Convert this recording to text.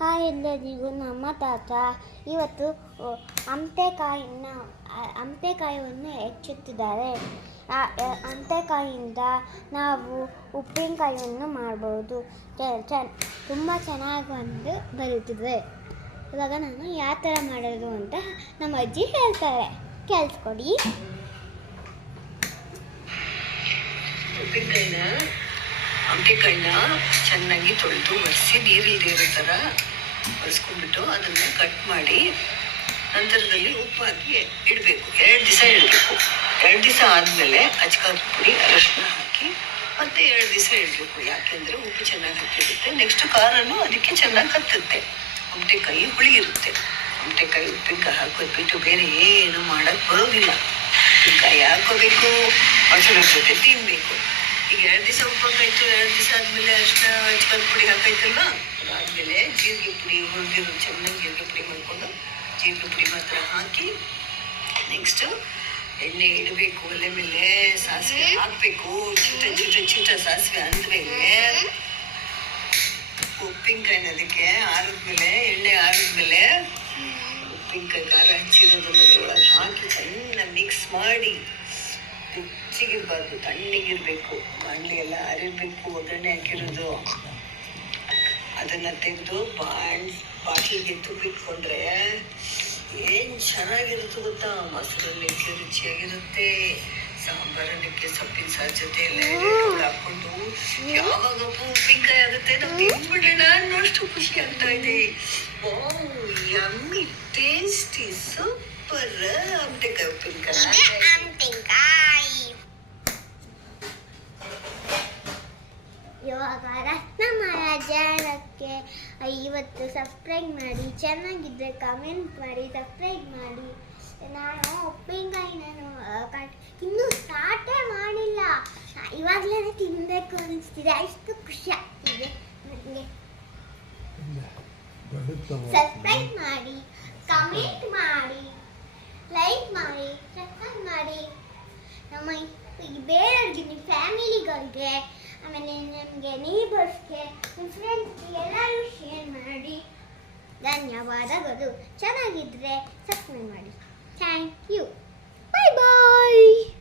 Hi ಎಲ್ಲರಿಗೂ, ನಮ್ಮ ತಾತ ಇವತ್ತು ಅಂತೆಕಾಯಿಯನ್ನು ಹೆಚ್ಚುತ್ತಿದ್ದಾರೆ. ಅಂತೆಕಾಯಿಯಿಂದ ನಾವು ಉಪ್ಪಿನಕಾಯಿಯನ್ನು ಮಾಡ್ಬೋದು. ತುಂಬ ಚೆನ್ನಾಗಿ ಬರುತ್ತದೆ. ಇವಾಗ ನಾನು ಯಾವ ಥರ ಮಾಡೋದು ಅಂತ ನಮ್ಮ ಅಜ್ಜಿ ಹೇಳ್ತಾರೆ, ಕೇಳಿಸ್ಕೊಡಿ. ಅಂತೆಕಾಯಿನ ಚೆನ್ನಾಗಿ ತೊಳೆದು ಒರೆಸಿ ನೀರಿಲ್ಲದೆ ಇರೋ ಥರ ಒರೆಸ್ಕೊಂಡ್ಬಿಟ್ಟು ಅದನ್ನು ಕಟ್ ಮಾಡಿ ನಂತರದಲ್ಲಿ ಉಪ್ಪು ಹಾಕಿ ಇಡಬೇಕು. 2 ದಿವಸ ಇಡಬೇಕು. 2 ದಿವಸ ಆದಮೇಲೆ ಅಚ್ಕಾರದ ಪುಡಿ, ಅರಶಿನ ಹಾಕಿ ಮತ್ತೆ 2 ದಿವಸ ಇಡಬೇಕು. ಯಾಕೆಂದರೆ ಉಪ್ಪು ಚೆನ್ನಾಗಿ ಹಾಕಿರುತ್ತೆ. ನೆಕ್ಸ್ಟ್ ಖಾರನೂ ಅದಕ್ಕೆ ಚೆನ್ನಾಗಿ ಹತ್ತುತ್ತೆ. ಅಂತೆಕಾಯಿ ಹುಳಿ ಇರುತ್ತೆ. ಅಂತೆಕಾಯಿ ಉಪ್ಪಿನಕಾಯಿ ಹಾಕೋದ್ಬಿಟ್ಟು ಬೇರೆ ಏನು ಮಾಡೋಕ್ಕೆ ಬರೋದಿಲ್ಲ. ಉಪ್ಪಿನಕಾಯಿ ಹಾಕೋಬೇಕು, ಮೊಸರು ಜೊತೆ ತಿನ್ನಬೇಕು. ಈಗ 2 ದಿವಸ ಉಪ್ಪಾಕಾಯ್ತು, 2 ದಿವಸ ಆದಮೇಲೆ ಅರಿಶಿನ ಅಚ್ಕಾರದ ಪುಡಿ ಹಾಕಾಯ್ತಲ್ವ, ಅದಾದಮೇಲೆ ಜೀರಿಗೆ ಪುಡಿ ಹುರಿದಿರೋ ಚೆನ್ನಾಗಿ ಜೀರಿಗೆ ಪುಡಿ ಮಾಡಿಕೊಂಡು ಜೀರಿಗೆ ಪುಡಿ ಮಾತ್ರ ಹಾಕಿ ನೆಕ್ಸ್ಟ್ ಎಣ್ಣೆ ಇಡಬೇಕು. ಒಲೆ ಮೇಲೆ ಸಾಸಿವೆ ಹಾಕಬೇಕು. ಚಿಟ ಸಾಸಿವೆ ಅಂದಮೇಲೆ ಉಪ್ಪಿನಕಾಯಿನ ಅದಕ್ಕೆ ಆರಿದ್ಮೇಲೆ ಎಣ್ಣೆ ಆರಿದ್ಮೇಲೆ ಉಪ್ಪಿನಕಾಯಿ ಖಾರ ಹಚ್ಚಿರೋದನ್ನ ಒಳಗೆ ಹಾಕಿ ಚೆನ್ನಾಗಿ ಮಿಕ್ಸ್ ಮಾಡಿ, ಬೆಚ್ಚಗಿರ್ಬಾರ್ದು, ತಣ್ಣಗಿರ್ಬೇಕು. ಬಾಣಲಿ ಎಲ್ಲ ಅರಿಬೇಕು. ಒಗ್ಗರಣೆ ಹಾಕಿರೋದು ಅದನ್ನು ತೆಗೆದು ಬಾಟ್ಲಿಗೆ ತುಂಬಿಟ್ಕೊಂಡ್ರೆ ಏನು ಚೆನ್ನಾಗಿರುತ್ತೆ ಗೊತ್ತಾ. ಮೊಸರನ್ನಕ್ಕೆ ರುಚಿಯಾಗಿರುತ್ತೆ. ಸಾಂಬಾರನ್ನಕ್ಕೆ ಸೊಪ್ಪಿನ ಸಾರು ಜೊತೆ ಎಲ್ಲ ಹಾಕೊಂಡು ಯಾವಾಗಪ್ಪ ಉಪ್ಪಿನಕಾಯಿ ಆಗುತ್ತೆ ನಾವು ತಿಂದ್ಬಿಡೋಣ ಅನ್ನೋಷ್ಟು ಖುಷಿ ಆಗ್ತಾ ಇದೆ. ಯಮ್ಮಿ, ಟೇಸ್ಟಿ, ಸೂಪರ್ ಅಂತೆಕಾಯಿ ಉಪ್ಪಿನಕಾಯಿ. ಇವಾಗ ರತ್ನ ಮಹಾರಾಜಕ್ಕೆ 50 ಸಬ್ಸ್ಕ್ರೈಬ್ ಮಾಡಿ. ಚೆನ್ನಾಗಿದ್ದರೆ ಕಮೆಂಟ್ ಮಾಡಿ, ಸಬ್ಸ್ಕ್ರೈಬ್ ಮಾಡಿ. ನಾನು ಉಪ್ಪಿನಕಾಯಿ ಇನ್ನೂ ಸ್ಟಾರ್ಟೇ ಮಾಡಿಲ್ಲ. ಇವಾಗಲೇ ತಿನ್ನಬೇಕು ಅನಿಸ್ತಿದೆ, ಅಷ್ಟು ಖುಷಿ ಆಗ್ತಿದೆ ನನಗೆ. ಸಬ್ಸ್ಕ್ರೈಬ್ ಮಾಡಿ, ಕಮೆಂಟ್ ಮಾಡಿ, ಲೈಕ್ ಮಾಡಿ, ಸಬ್ಸ್ಕ್ರೈಬ್ ಮಾಡಿ. ನಮ್ಮ ಬೇರೆಯವ್ರಿಗೆ, ನಿಮ್ಮ ಫ್ಯಾಮಿಲಿಗಳಿಗೆ, ಆಮೇಲೆ ನಿಮಗೆ ನೇಬರ್ಸ್ಗೆ, ನಿಮ್ಮ ಫ್ರೆಂಡ್ಸ್ಗೆ ಎಲ್ಲರೂ ಶೇರ್ ಮಾಡಿ. ಧನ್ಯವಾದಗಳು. ಚೆನ್ನಾಗಿದ್ದರೆ ಸಬ್ಸ್ಕ್ರೈಬ್ ಮಾಡಿ. Thank you. Bye bye.